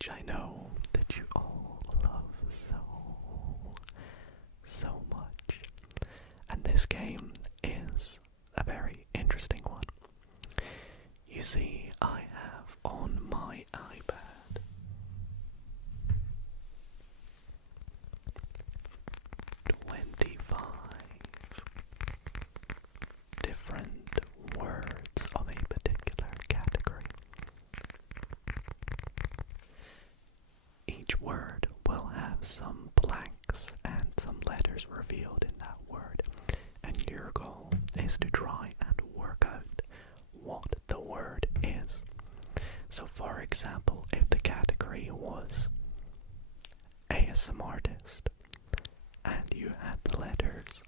which I know that you all love so much. And this game is a very interesting one. You see, I have on my iPad different words of a particular category. Each word will have some blanks and some letters revealed in that word, and your goal is to try and work out what the word is. So for example, if the category was ASM artist, and you had the letters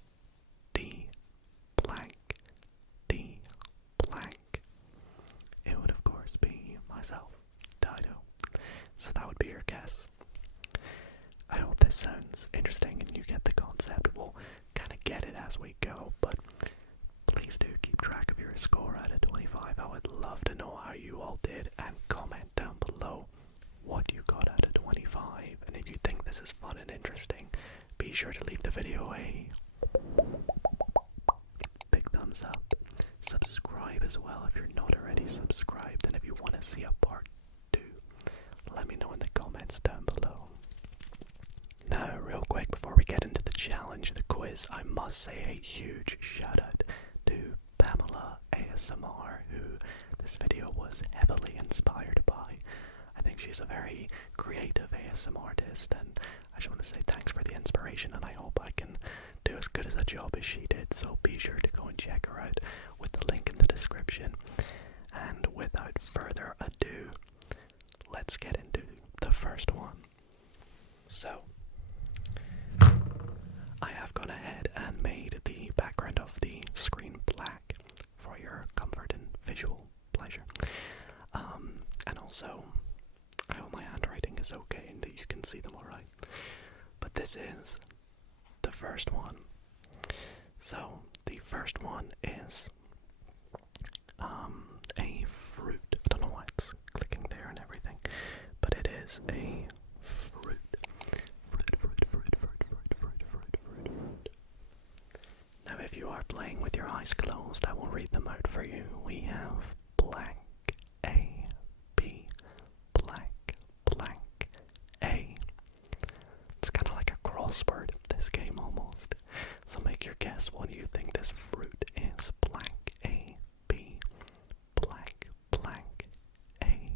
D blank, D blank, it would of course be myself, Dido. So that would be your guess. I hope this sounds interesting and you get the concept. We'll kind of get it as we go, but please do keep track of your score out of 25. I would love to know how you all did, and comment down below what you got out of 25. And if you think this is fun and interesting, be sure to leave the video a big thumbs up. Subscribe as well if you're not already subscribed, and if you want to see a part 2, let me know in the comments down below. Now, real quick, before we get into the challenge, the quiz, I must say a huge shout out to Pamela ASMR, who this video was heavily inspired by. I think she's a very creative ASM artist, and I just want to say thanks for the inspiration, and I hope I can do as good as a job as she did, so be sure to go and check her out with the link in the description. And without further ado, let's get into the first one. So, I have gone ahead and made the background of the screen black for your comfort and visual pleasure. And also, I hope my handwriting is okay and that you can see them alright. But this is the first one. So, the first one is a fruit. I don't know why it's clicking there and everything, but it is a fruit. Now, if you are playing with your eyes closed, I will read them out for you. We have blank A, B, blank, blank, A. It's kind of like a crossword, this game almost. So make your guess. What do you think this fruit is? Blank A, B, blank, blank, A.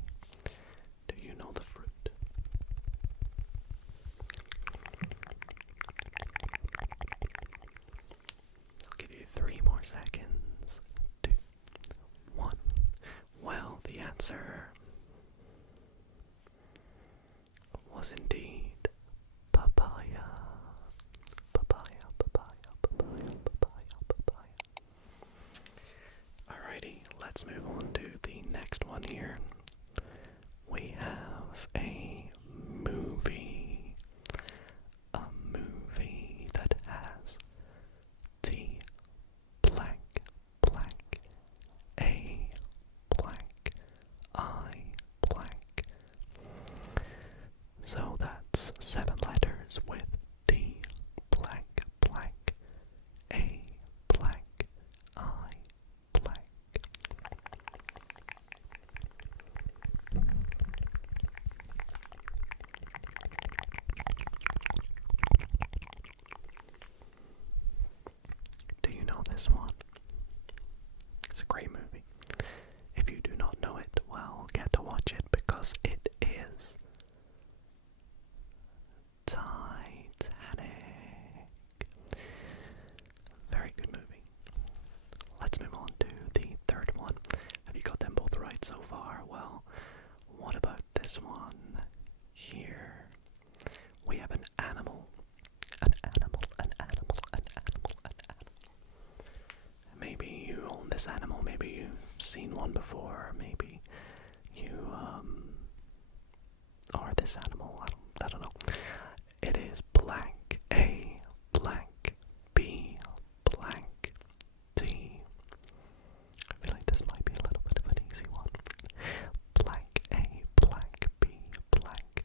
Do you know the fruit? I'll give you 3 more seconds. 2, 1. Well, the answer was indeed papaya. Papaya, papaya, papaya, papaya, papaya. Alrighty, let's move on to the next one here. We have a movie. A movie that has T blank blank A blank I blank. So that's 7 letters with D blank blank A blank I blank. Do you know this one? It's a great movie. If you do not know it, well, get to watch it because it is Titanic. Very good movie. Let's move on to the third one. Have you got them both right so far? Well, what about this one here? We have an animal. An animal, an animal, an animal, an animal. Maybe you own this animal, maybe you've seen one before, maybe you are this animal, I don't know. It is blank A, blank B, blank T. I feel like this might be a little bit of an easy one. Blank A, blank B, blank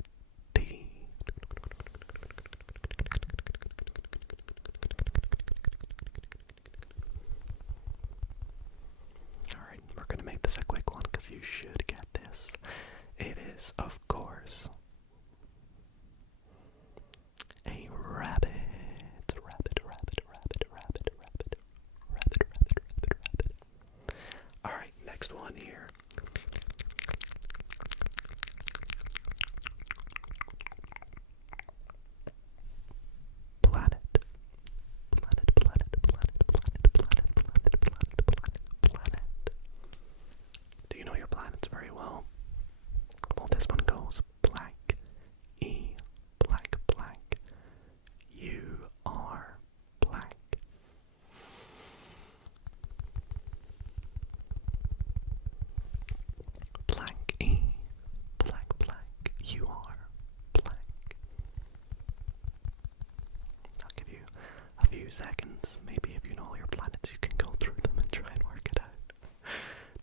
seconds. Maybe if you know all your planets, you can go through them and try and work it out.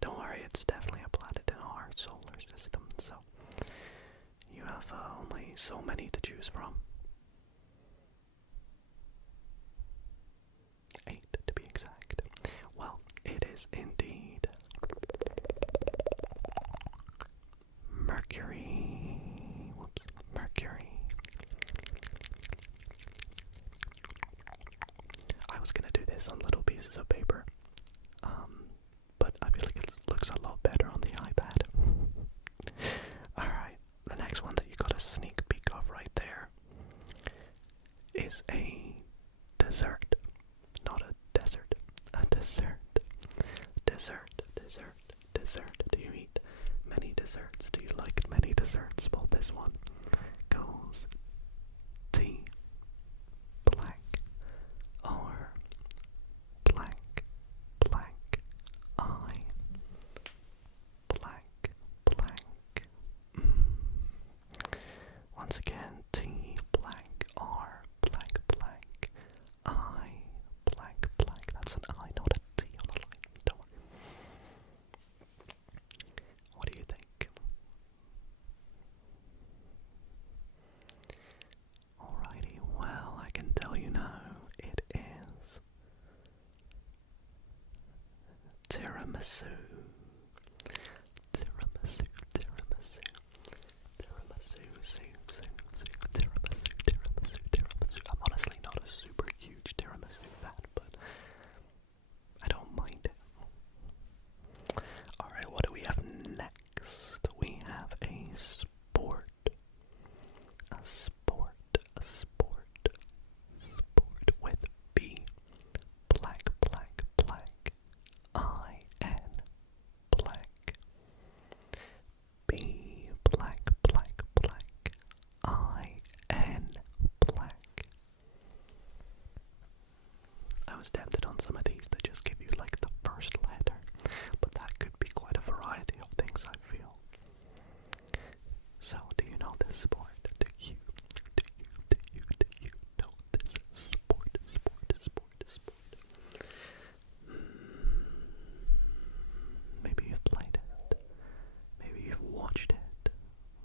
Don't worry, it's definitely a planet in our solar system, so you have only so many to choose from. 8 to be exact. Well, it is indeed Mercury. Whoops, Mercury. I was gonna do this on little pieces of paper, but I feel like it looks a lot better on the iPad. Alright, the next one that you got a sneak peek of right there is a dessert. Not a desert, a dessert. Dessert, dessert, dessert. Do you eat many desserts? Do you like many desserts? Well, this one goes T blank R blank blank I blank blank. Once again, T blank R blank blank I blank blank. That's an I, not a T on the line. Don't worry. What do you think? Alrighty, well, I can tell you now, it is tiramisu. Tiramisu, tiramisu, tiramisu, tiramisu. I'm honestly not a super huge tiramisu fan, but I don't mind it. Alright, what do we have next? We have a sport. A sport, a sport, sport with B blank blank blank I-N blank. B blank blank blank I-N blank. I was tempted on some of these to just give you like the first letter, but that could be quite a variety of things, I feel. So, do you know this sport? Do you know this sport? Maybe you've played it. Maybe you've watched it.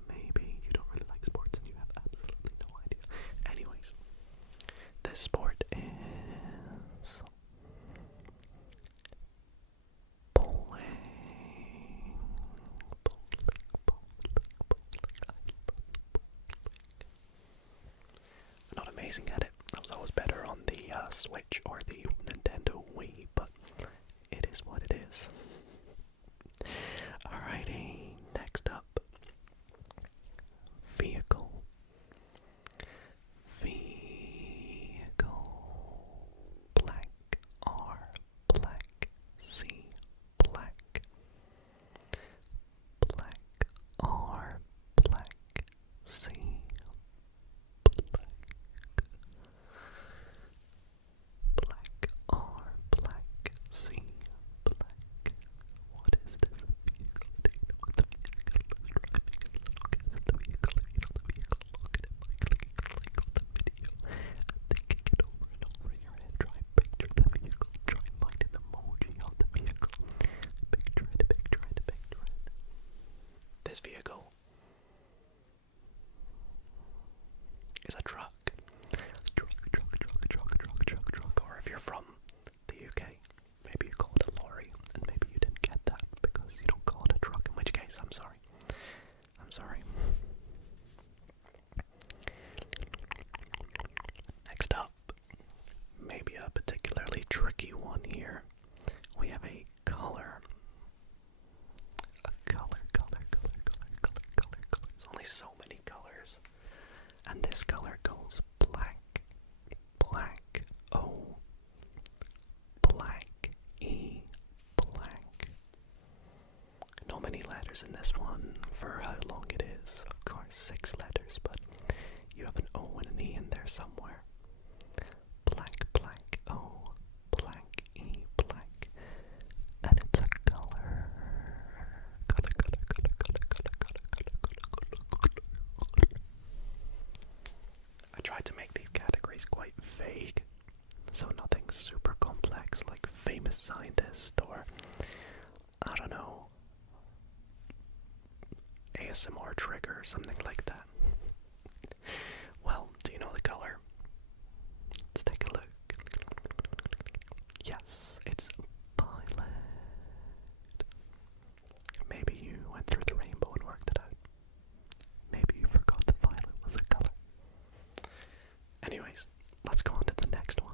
Maybe you don't really like sports and you have absolutely no idea. Anyways, this sport is bowling. I'm not amazing at it. I was always better on the Switch or the Nintendo Wii, but it is what it is. Alrighty, next up. Vehicle. Vehicle. Blank R blank C blank. Blank R blank C blank. Blank R blank C blank. What is this vehicle? Do you know what the vehicle is driving? Look at the vehicle. You know the vehicle. Look at it by clicking like on the video and thinking it over and over in your head. Try and picture the vehicle. Try and find an emoji of the vehicle. Picture it, picture it, picture it. This vehicle is a truck. Truck. Or if you're from the UK, maybe you call it a lorry, and maybe you didn't get that because you don't call it a truck, in which case, I'm sorry. Next up, maybe a particularly tricky one here. We have a color. There's only so many colors. And this color goes black, O, black, E, black. Not many letters in this one for how long it is. Of course, 6 letters, but you have an O and an E in there somewhere. Blank, O, blank, E, blank. And it's a color. I tried to make these categories quite vague, So nothing super complex like famous scientist or, I don't know, ASMR trigger or something like that. Well, do you know the color? Let's take a look. Yes, it's violet. Maybe you went through the rainbow and worked it out. Maybe you forgot the violet was a color. Anyways, let's go on to the next one.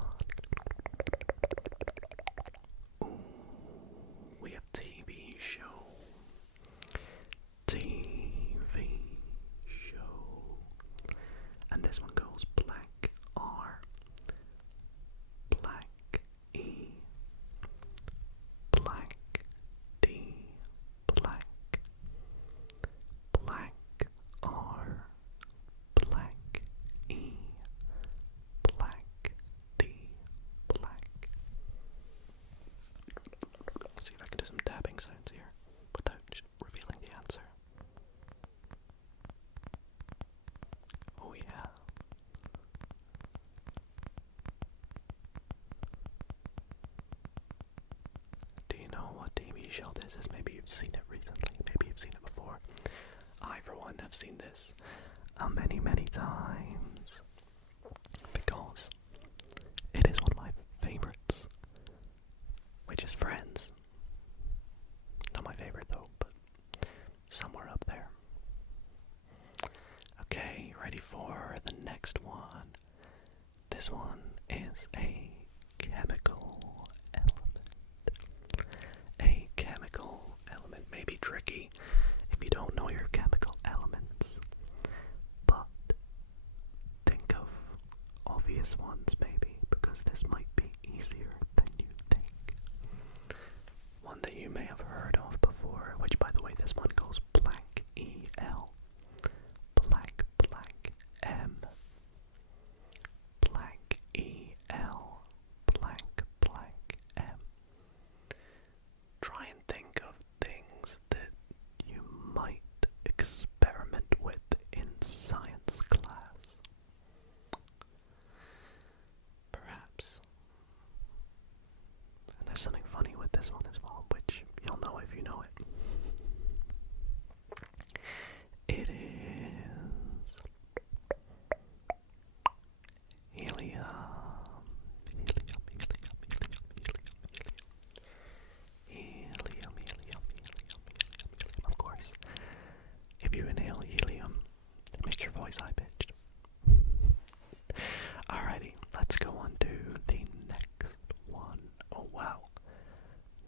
Ooh, we have TV show. TV show. And this one goes blank R, blank E, blank D, blank, blank R, blank E, blank D, blank. Let's see if I can do some tapping sounds here without revealing the answer. Oh yeah. Do you know what TV show this is? Maybe you've seen it recently, maybe you've seen it before. I, for one, have seen this many, many times because it is one of my favorites, which is Friends. Not my favorite though, but somewhere up there. Okay, ready for the next one. This one is a chemical element. A chemical element may be tricky if you don't know your chemical elements, but think of obvious ones maybe, because this might be easier than you think. One that you may have heard of before, which by the way this one goes blank E-L, blank blank M, blank E-L, blank blank M. Try and think of things that you might experiment with in science class. Perhaps. And there's something funny with this one as well, which you'll know if you know it. It is helium. Helium. Of course, if you inhale helium, it makes your voice high-pitched. Alrighty, let's go on to the next one. Oh wow,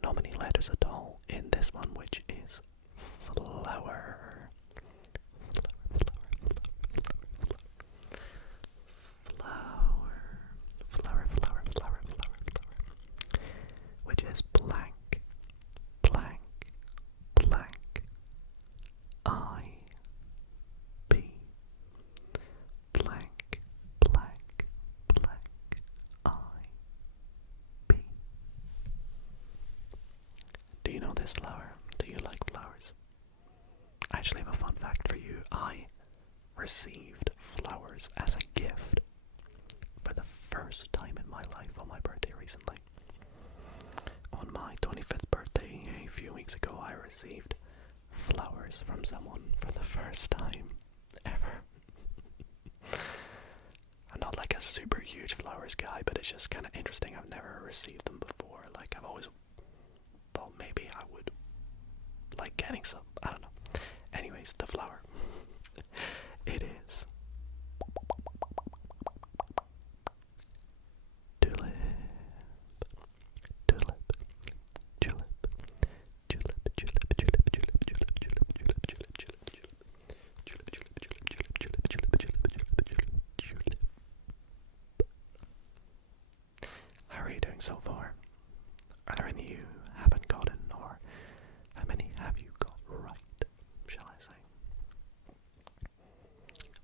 not many letters at all in this one, which is flower. Which is blank, blank, blank, I, B, blank, blank, blank, I, B. Do you know this flower? Do you like flowers? I actually have a fun fact for you. I received flowers as a gift for the first time in my life on my birthday recently. On my 25th birthday a few weeks ago, I received flowers from someone for the first time ever. I'm not like a super huge flowers guy, but it's just kind of interesting. I've never received them before. Like, I've always thought maybe I would like getting some. I don't know. Anyways, the flower. It is tulip. How are you doing so far? Are there any you haven't gotten, or how many have you got right, shall I say?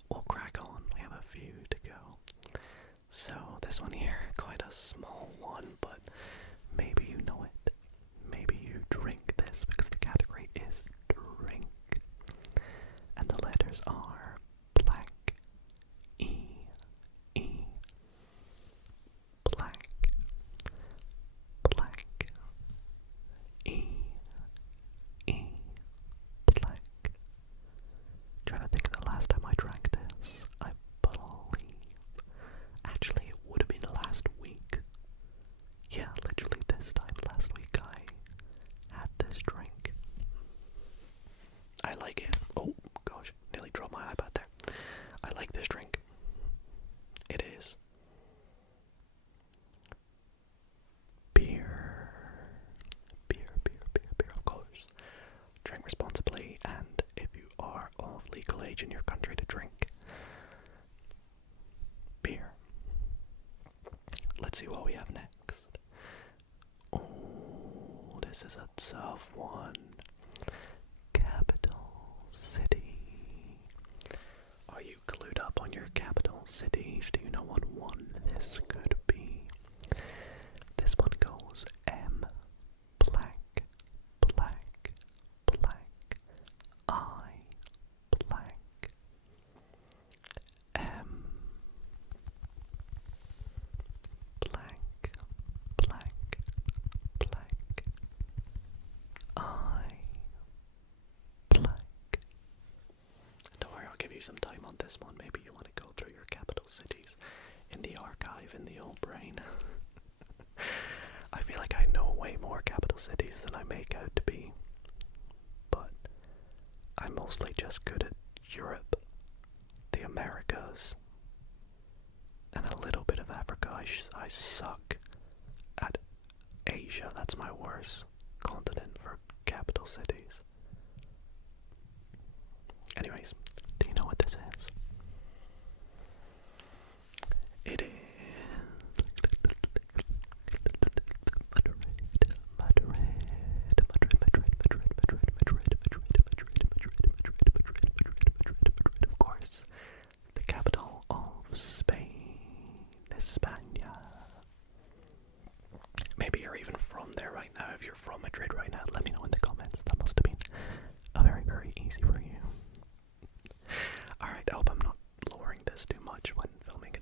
We'll crack on, we have a few to go. So this one here, quite a small one, but maybe you know it. Maybe you drink this, because the category is drink. And the letters are blank, E, blank, age in your country to drink beer. Let's see what we have next. Oh, this is a tough one. Capital city. Are you clued up on your capital cities? Do you know what one this could be? This one goes M blank blank blank I blank M blank blank blank I blank. Don't worry, I'll give you some time on this one. Maybe you want to go through your capital cities in the archive in the old brain. I feel like I know way more capital cities than I make out to be, but I'm mostly just good at Europe, the Americas, and a little bit of Africa. I suck at Asia. That's my worst continent for capital cities. Anyways, do you know what this is? It is Madrid, of course, the capital of Spain, España. Maybe you're even from there right now. If you're from Madrid right now, let me know in the comments. That must have been very, very easy for you. Alright, I hope I'm not lowering this too much when filming.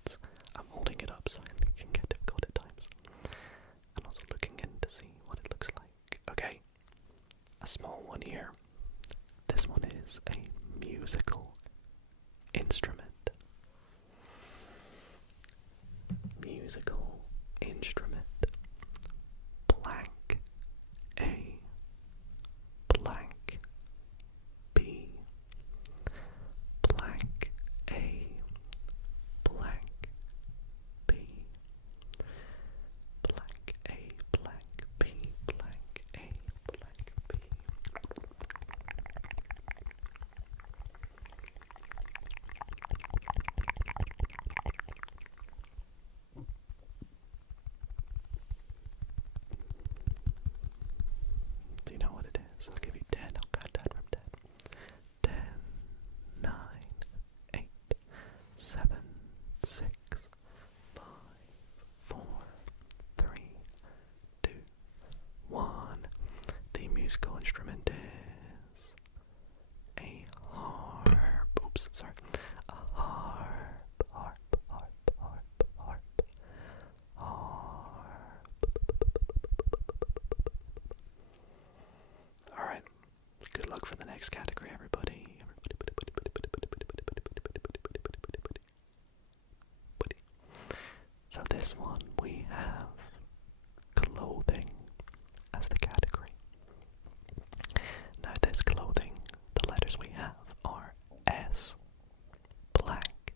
I'm holding it up so it can get difficult at times. I'm also looking in to see what it looks like. Okay, a small one here. This one is a musical instrument. Musical instrument. Blank A blank B blank A blank B blank A blank B blank A blank B. Do you know what it is? I'll give you 10. I'll count down from 10. 10, 9, 8, 7, 6, 5, 4, 3, 2, 1. The musical instrument is a harp. Oops, sorry. A harp, harp, harp, harp, harp, harp. Alright. Good luck for the next category, everybody. So this one, we have clothing as the category. Now this clothing, the letters we have are S blank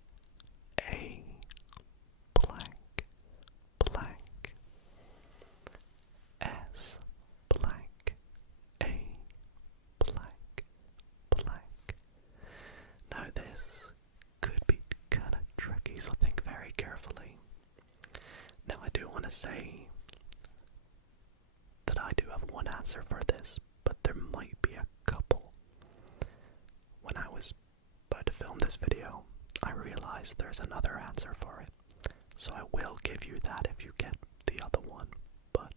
A blank blank S blank A blank blank. Now this could be kind of tricky, so think very carefully. Now I do want to say that I do have one answer for this, but there might be a couple. When I was about to film this video, I realized there's another answer for it. So I will give you that if you get the other one, but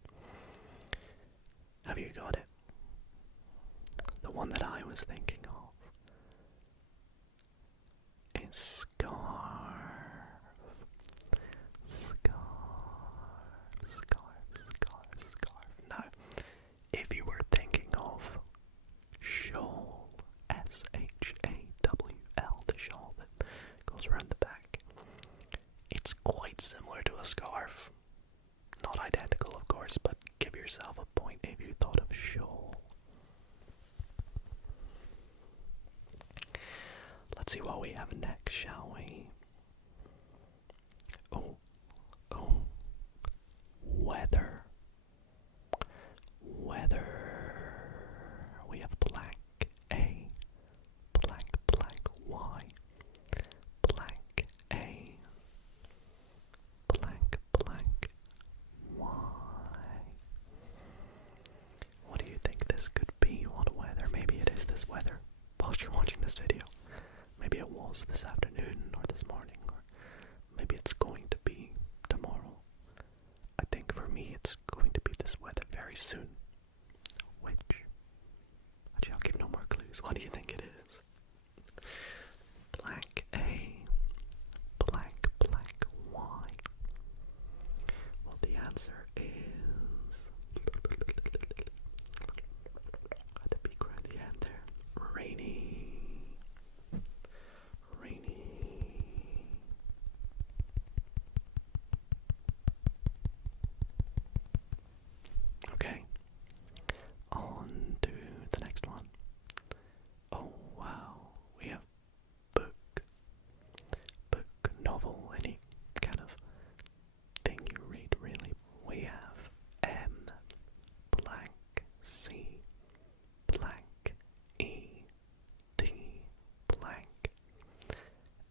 have you got it? The one that I was thinking of is scarf. Scarf, scarf, scarf, scarf. Now, if you were thinking of shawl, S-H-A-W-L, the shawl that goes around the back, it's quite similar to a scarf. Not identical, of course, but give yourself a point if you thought of shawl. Let's see what we have next, shall we? Oh, weather. Weather. We have blank A, blank, blank Y. maybe it was this afternoon or this morning, or maybe it's going to be tomorrow. I think for me it's going to be this weather very soon. Which, actually I'll give no more clues. What do you think it is? Blank A, blank blank Y. Well, the answer is, had to peek right at the end there. Rainy. Rainy. Okay. On to the next one. Oh wow, we have book, novel, any kind of thing you read really. We have M blank C blank E T blank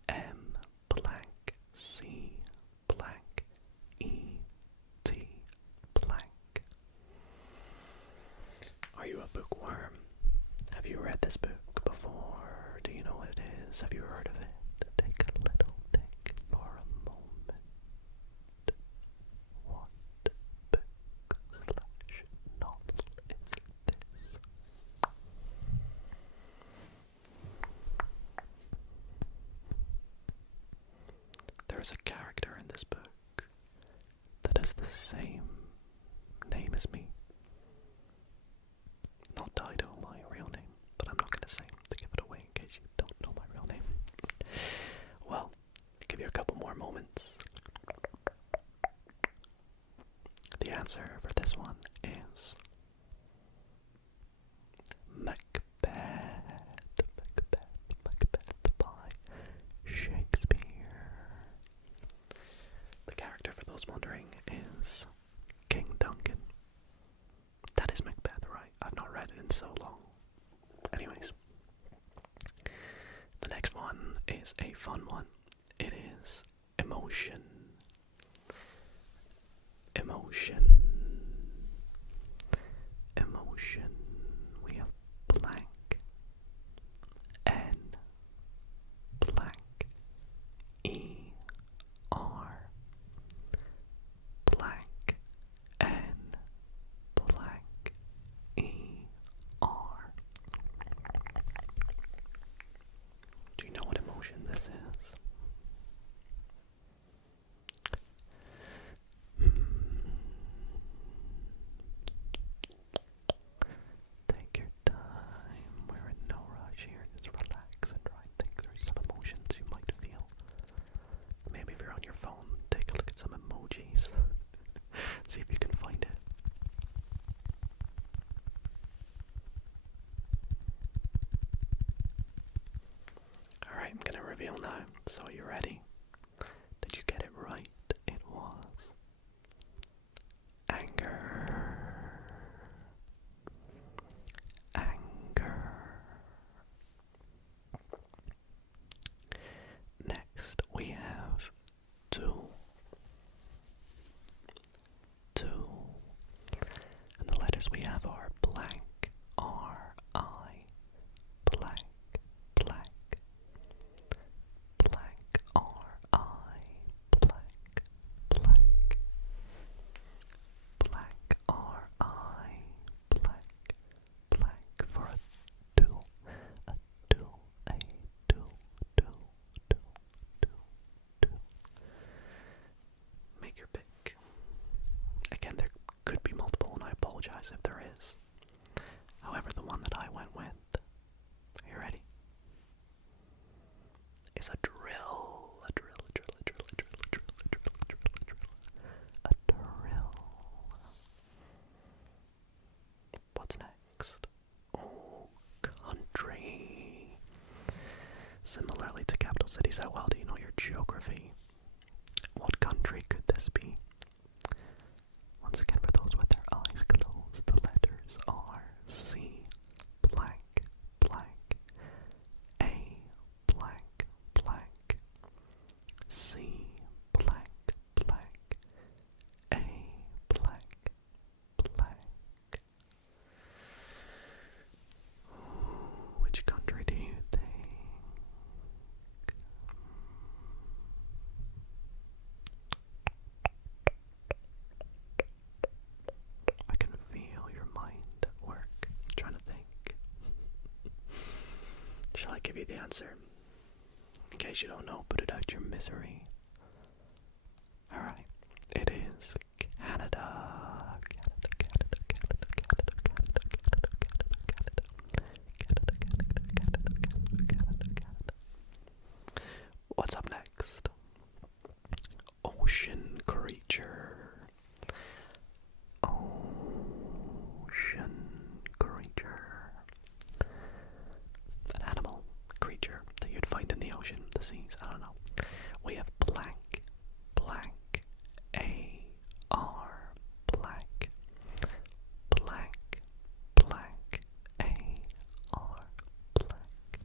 M blank C blank E T blank. Are you a bookworm? Have you read this book before? Do you know what it is? Have you heard of it? Take a little think for a moment. What book / novel is this? There's a character in this book that has the same name as me. Not Dido, my real name, but I'm not going to say to give it away in case you don't know my real name. Well, I'll give you a couple more moments. The answer for this one is Macbeth. Macbeth by Shakespeare. The character, for those wondering, is King Duncan. That is Macbeth, right? I've not read it in so long. Anyways, the next one is a fun one. It is emotion. Emotion. Emotion. We have blank N blank E R blank N blank E R. Do you know what emotion this is? Take your time. We're in no rush here. Just relax and try and think through some emotions you might feel. Maybe if you're on your phone, take a look at some emojis. See if you can find it. Alright, I'm gonna reveal now. So are you ready? Did you get it right? It was anger. Anger. Next we have tool. Tool. And the letters we have are blank, R-I, blank, blank, blank, R-I, blank, blank, blank, R-I, blank, blank, for a tool, a tool, a tool, tool, tool, tool, tool. Make your pick. Again, there could be multiple, and I apologize if there is. However, the one that I went with, are you ready? Is a drill. A drill, a drill, a drill, a drill, a drill, a drill, a drill, a drill. A drill. What's next? Oh, country. Similarly to capital cities, how well do you know your geography? What country could this be? Once again, for those with their eyes closed, the letters are C blank blank A blank blank C blank blank A blank blank. Ooh, which country do you think? the answer. In case you don't know, put it out your misery. Alright, it is Canada. What's up next? Ocean creature. Ocean creature. An animal, creature that you'd find in the ocean, the seas, I don't know. We have blank, blank, A-R, blank, blank, blank, A-R, blank.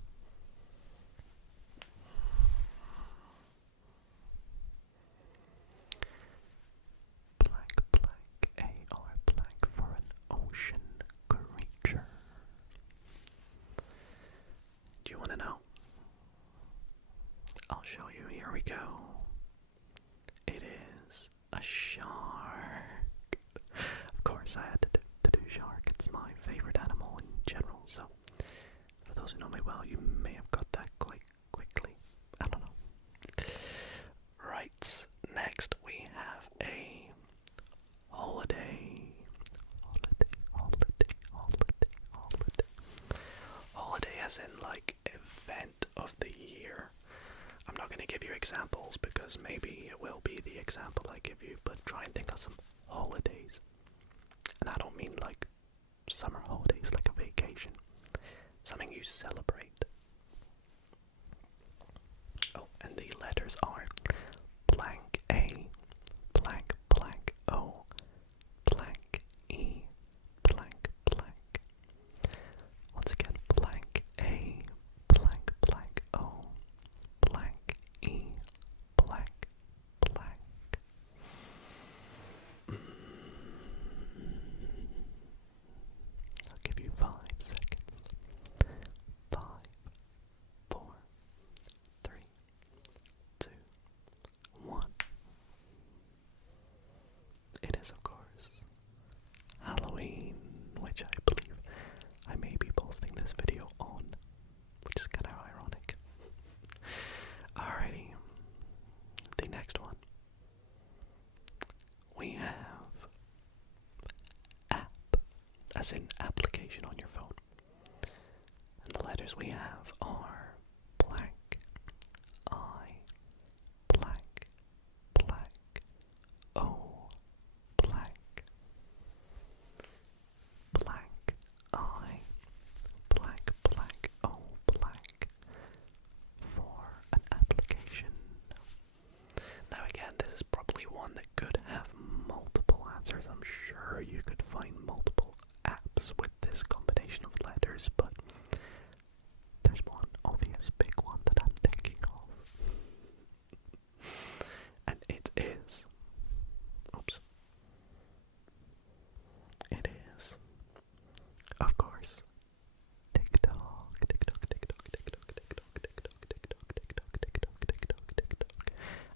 Blank, blank, A-R, blank for an ocean creature. Do you want to know? I'll show you. Here we go. It is a shark. Of course, I had to do shark. It's my favorite animal in general. So, for those who know me well, you may have got that quite quickly. I don't know. Right. Next, we have a holiday. Holiday as in like event of the year. I'm not going to give you examples because maybe it will be the example I give you, but try and think of some holidays. And I don't mean like summer holidays, like a vacation. Something you celebrate. Oh, and the letters are blank A, blank blank O, blank E, blank blank. Once again, blank A, blank blank O, blank E, blank blank. I'll give you 5 seconds. 5, 4, 3, 2, 1. It is, of course, Halloween, which I believe I may be posting this video on, which is kind of ironic. Alrighty, the next one. We have app, as in application on your phone. And the letters we have are blank, I, blank, blank, O, blank, blank, I, blank, blank, O, blank, for an application. Now again, this is probably one that could have multiple answers. I'm sure you could find multiple apps with this combination of letters, but there's one obvious big one that I'm thinking of. And it is, it is, of course, TikTok.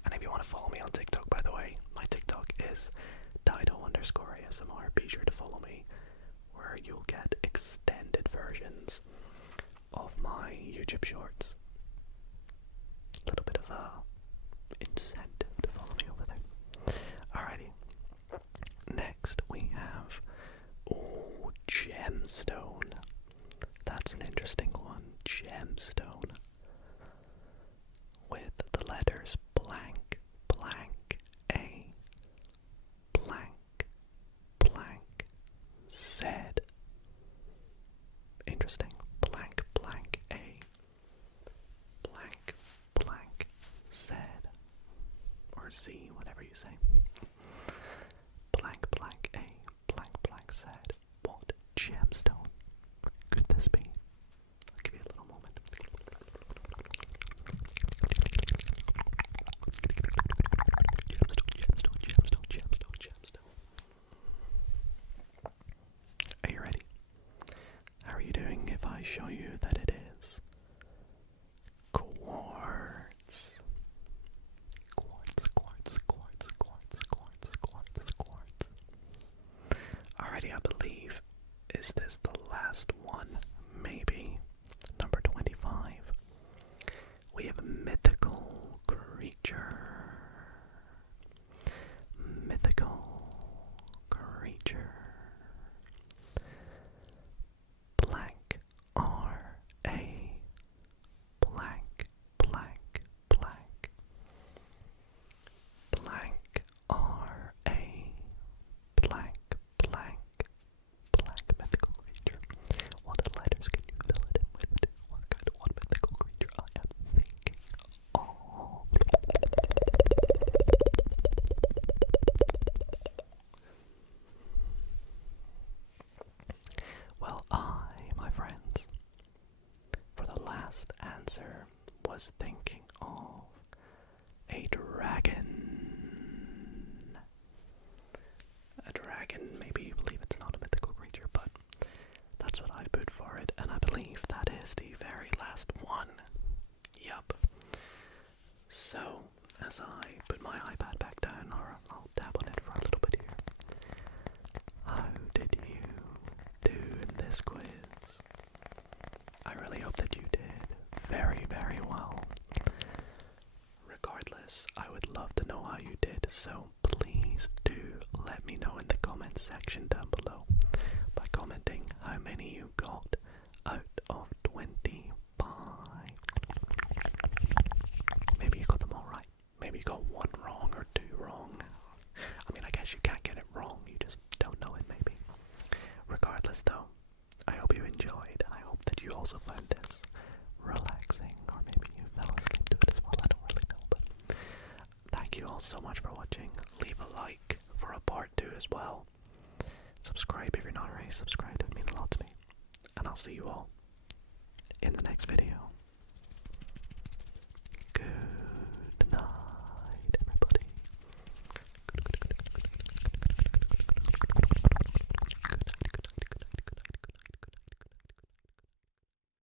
And if you want to follow me on TikTok, by the way, my TikTok is Dido_ASMR. Be sure to follow me, where you'll get extended versions of my YouTube shorts. A little bit of a incentive to follow me over there. Alrighty. Next we have gemstone. That's an interesting one. Gemstone. With the letters blank, blank, A, blank, blank, Z. Interesting. Blank, blank, A, thinking of a dragon. A dragon, maybe you believe it's not a mythical creature, but that's what I put for it, and I believe that is the very last one. Yup. So, as I put my iPad back down, or I'll tap on it for a little bit here. How did you do in this quiz? I really hope that you did very, very well. Regardless, I would love to know how you did, so please do let me know in the comments section down below by commenting how many you got out of 25. Maybe you got them all right. Maybe you got one wrong or two wrong. I mean, I guess you can't get it wrong, you just don't know it maybe. Regardless though, I hope you enjoyed, and I hope that you also found this relaxing, or maybe you fell asleep to it as well, I don't really know, but thank you all so much for watching. Leave a like for a part 2 as well. Subscribe if you're not already subscribed, it would mean a lot to me. And I'll see you all in the next video.